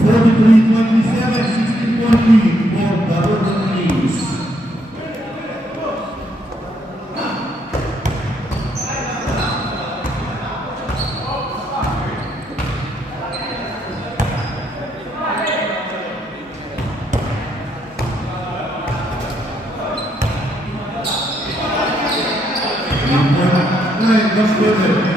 43-27, 16-40 for the Urban Leagues. Let's go there.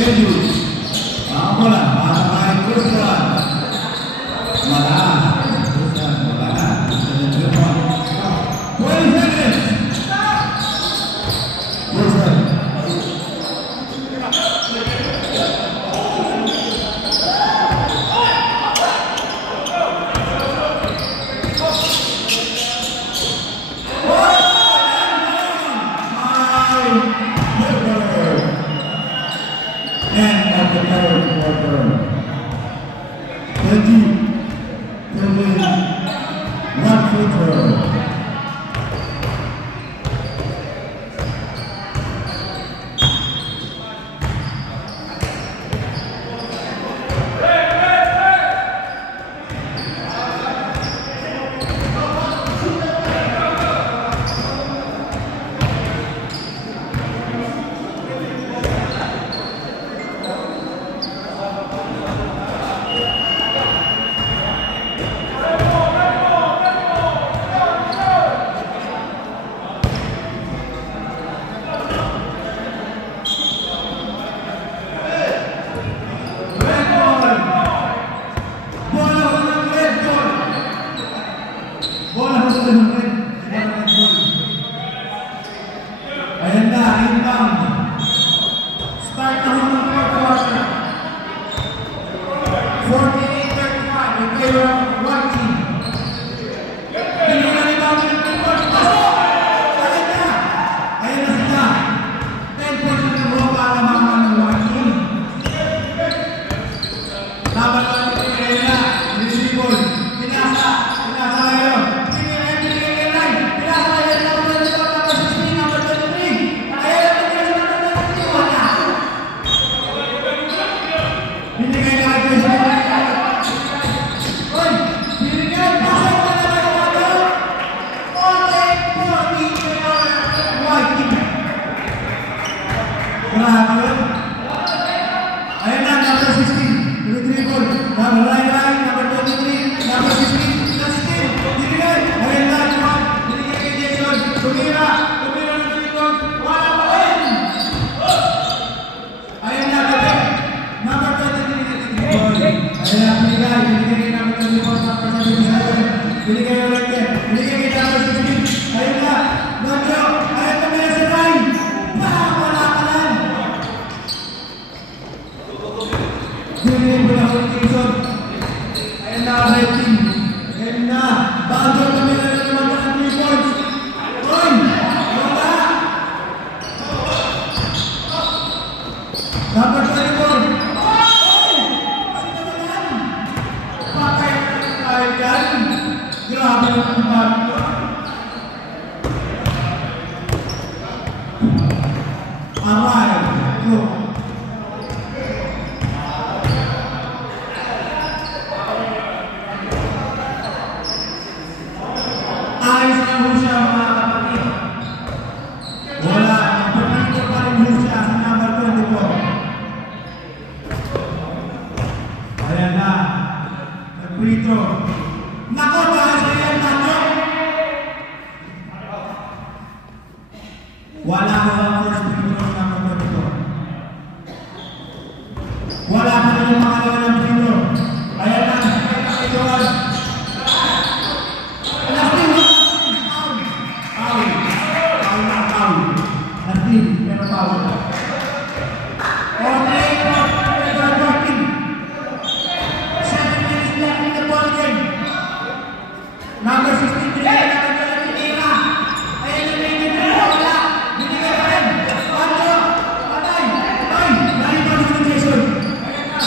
Edu. Ang bola, para kay Cruzan. Wala. Cruzan, wala. 20 seconds. Cruzan. End of the third quarter. 20 to win 1 footer. Ayan na, inbound. Start na ho ng fourth quarter. 48-35 in favor of one team. Hindi na rebound ng fourth quarter. Ayan na. Ayan na sila. 10 points na mo para mga ng one team. Laban na ito kayo na. Receivable. Pinasa ngayon. Ayan na, number 16, retrieval, number 9, number 23, number 16, that's still, dinigay, ayan na, Juan, dinigay kay Jason, tumira ng retrieval, wala pa rin! Ayan na, gabi, number 23, ayan na, binigay kay number 24, number 77, binigay ulit yan, binigay kay number 16, ayan na, Nonjo, ayan na, may nasa 9, wala ka lang! Binigay mo na kung Jason. Ayan na, red team. Ayan na. Bago kami na naman ng 3 points. Oy! Wala! Number 24. Oy! Sino ba yan? Patay na tayo dyan. Grabe naman bago ko. Aray! Go! Ayos na ho siya mga kapatid. Wala, nagpapito pa rin ho siya sa number 24. Ayan na, nagprito. Nako, dahil sa iyan nato. Wala ko ang first free throw ng number 24. Wala pa rin yung mga ng free throw. Ayan na, nakakaiwan. Pero foul. Okay, number 14. 7 minutes left in the ball game. Number 63, number 23. Ayan yung may nito. Wala. Binigay pa rin. Ano? Patay. Ay! Nalito si Jason. Ayan na.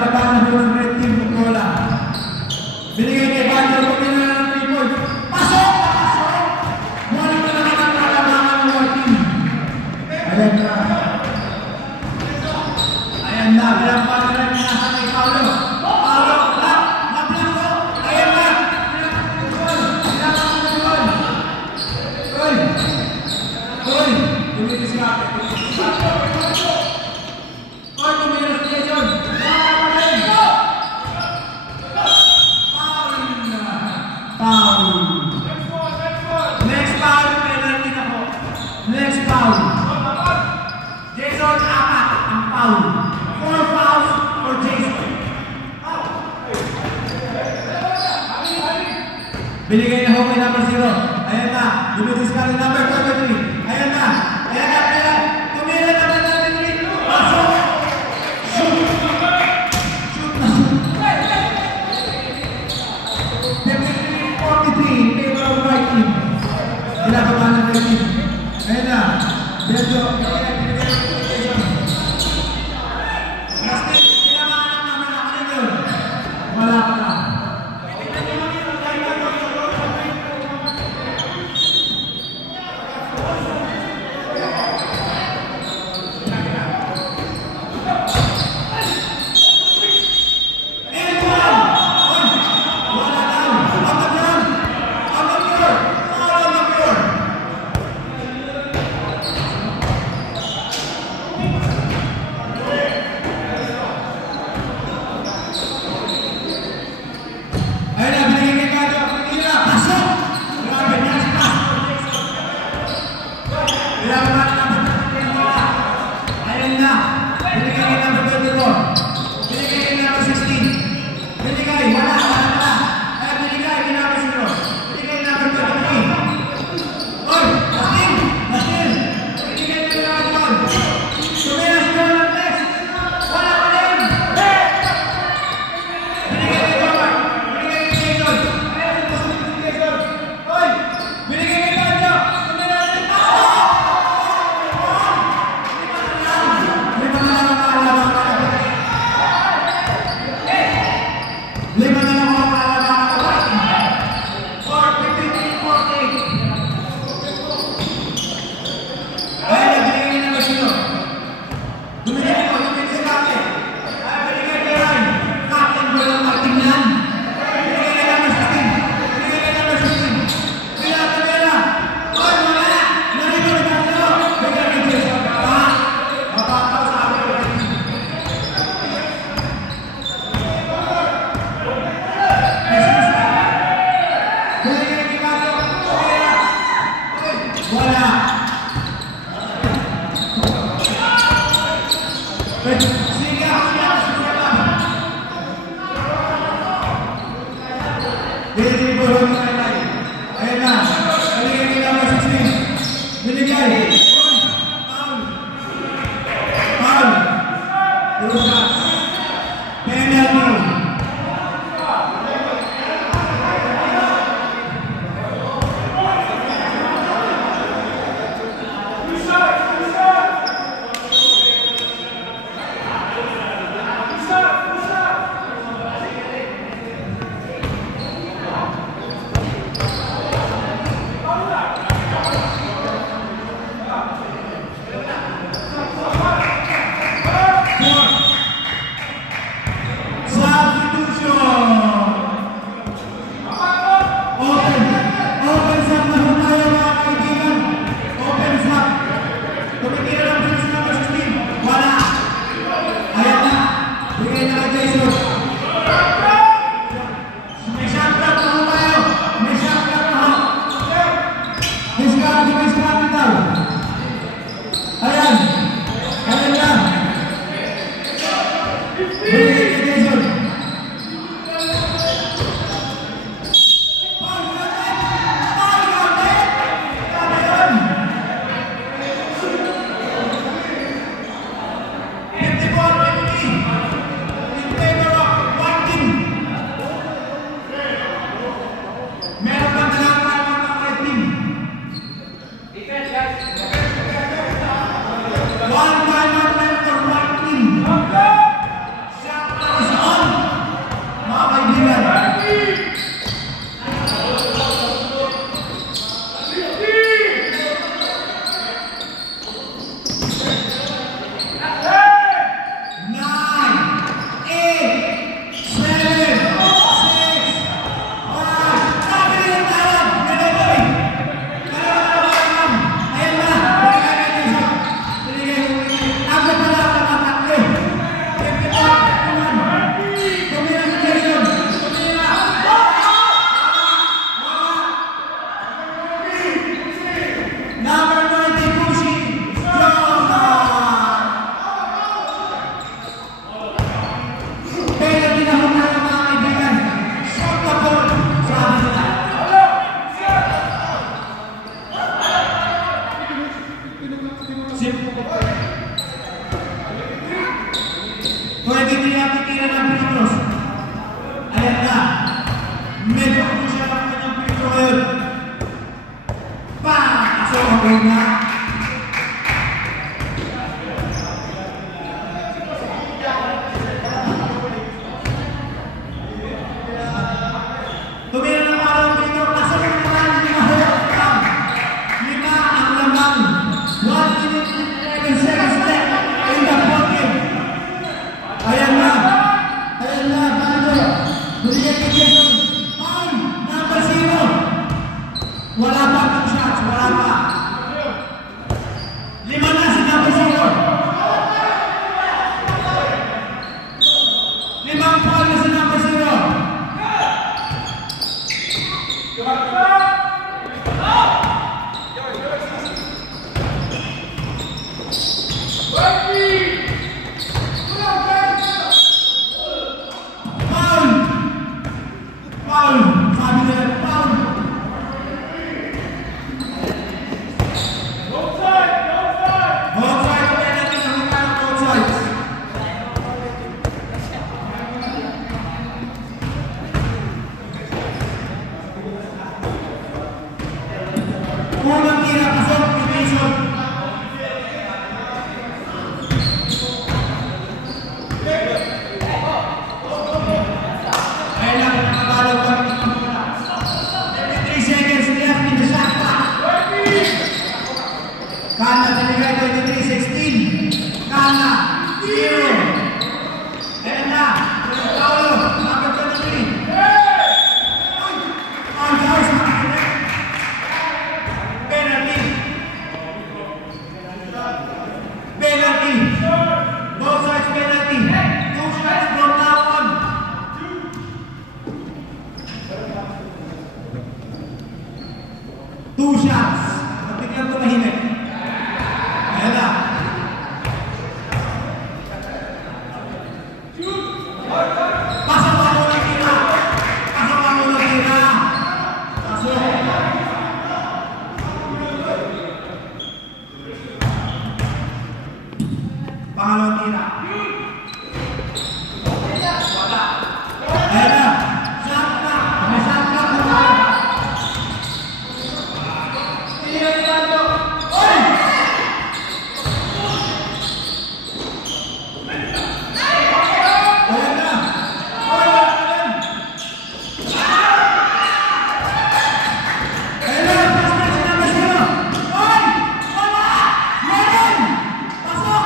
nababa na po ng red team ng bola. Binigay kay Bander, pumila na ng 3 points. Pasok! Pasok! Muli ko naman ang kalamangan ng white team. Ayan na. Ayan na, bilang pa na rin nasa kay Paolo. Paolo, block! Na-block ko! Ayan na! Hoy! Tumitis ka. Hoy, tumitis ka dyan. Foul. Next foul, penalty na po. Next foul. Jason, apat ang foul. 4 fouls for Jason. Binigay na ho kay number 0. Ayan na. Dumitis ka rin number 23. Ayan na. Ayan na. Ayan na. Tumira na number 23. Pasok. Shoot. Shoot na. 53, favor of right team. Pinababa ng right team. Ayan na. Beldo. Last team. Pinababa ng naman ako ninyo. Wala ka na. Pwede nila titira ng Pilipinos. Ayan na. Medyo kung siya lang kanyang Pilipino ngayon. So, okay na. Tumira ng mga lang dito. Pasok na naman. 5 ang lamang. 1 minute and 11 seconds left in the ball game. Ayan na. Ayan na. Bando. Buriyan ni Jason. On. Number 0. Wala pa ang shots. Wala pa. 5 na si number 0. 5 ball na si number 0. Foul! Sabi nila, foul! Both sides, penalty na magkano both sides. Unang tira, pasok, division. Ayun lang, nakabalaw pa rin ito muna. 33 seconds left in the shot clock. Kana, tinigay 23-16. Kana, 0. Ayun na, Paulo, number 23. On the house, penalty. Penalty. Both sides penalty. 2 shots from now on. 2 shots. Biglang tumahimik. Ayan na. Pasok ako ng tira. Pasok ako ng tira. Pasok. Pangalawang tira. Wala. Ayan na. Shot na. May shot na. Tira ni Bando. Oy! Ayan na. Oy, wala ka lang. Ayan na. Pass na si number 0. Oy! Wala! Meron! Pasok!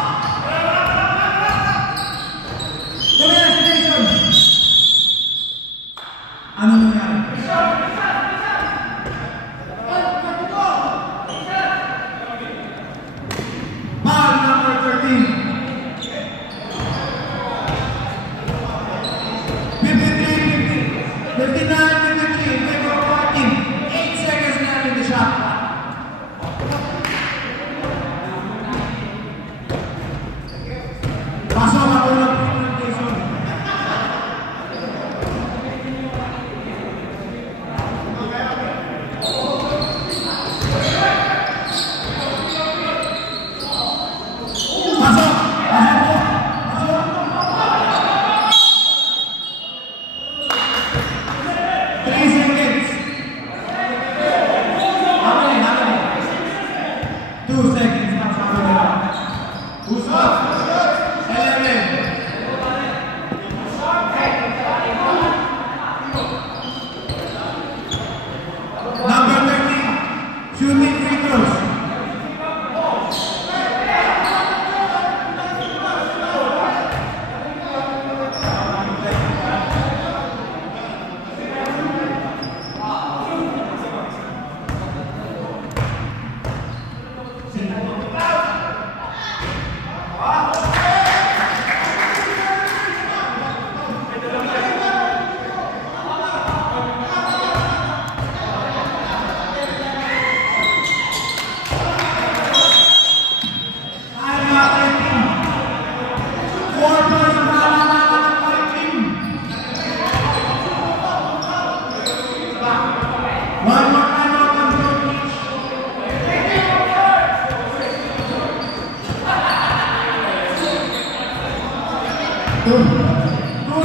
2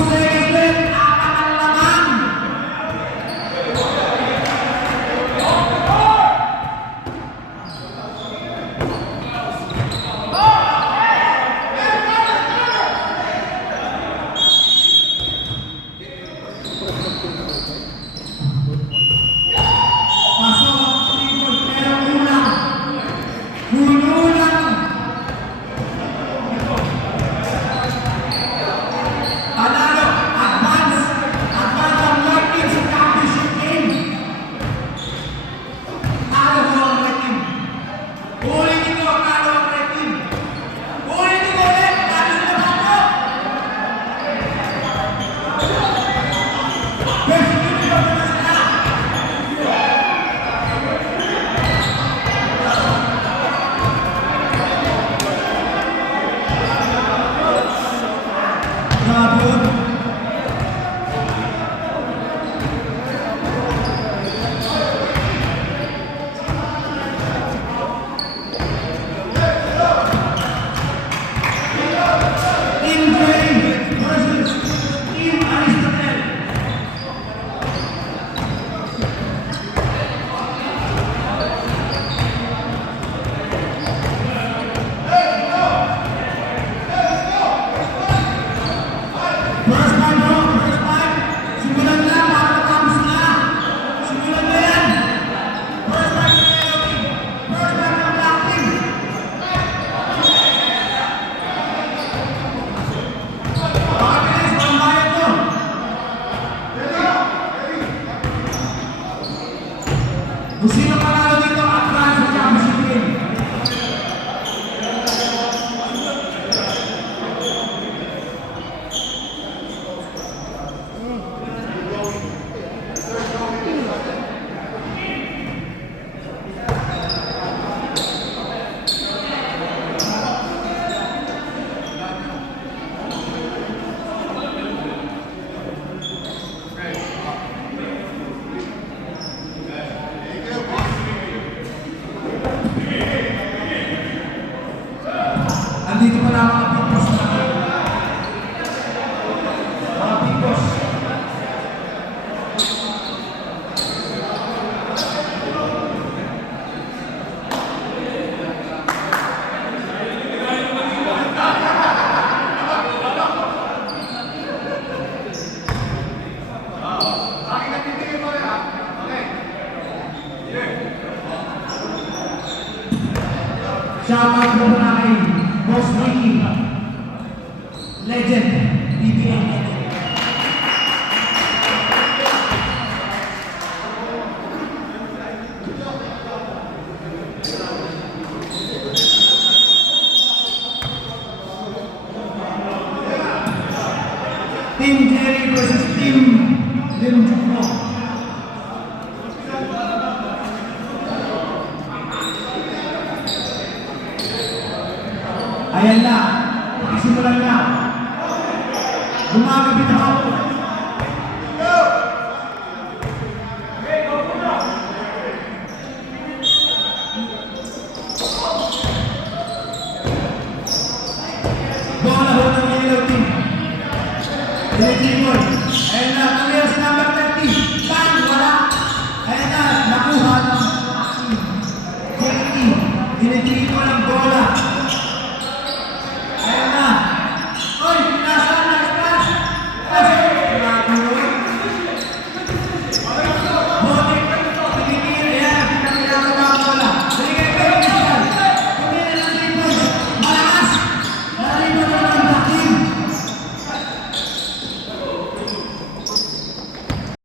seconds left. Apat ang laman. Pasok, 3 points, pero kulang. Kulang. Panalo, advance ang white team sa championship game. Talo ko ang red team. Ulitin ko, talo ang red team. Ulitin ko ulit, talo na ako. Best team ko na sila. Bravo. Team Green versus Team Aristotle. First fight bro, first fight. Simulan na para matapos na. Simulan na yan. First fight ng yellow team. First fight ng black team. Pakabilis, pambayad to. Kung sino panalo dito, advance sa championship game. Andito pa na mga pipos natin. Mga pipos. Shout out po na kay Boss Ricky, legend, BBM legend. Team Jerry versus Team Lim Jukno. Ayan na, pakisimulan na. Gumagapit ako. Bola ho ng yellow team. Electric. Ayan na, clear si number 30. Tan, wala. Ayan na, nakuha ng JT. Electric ng bola.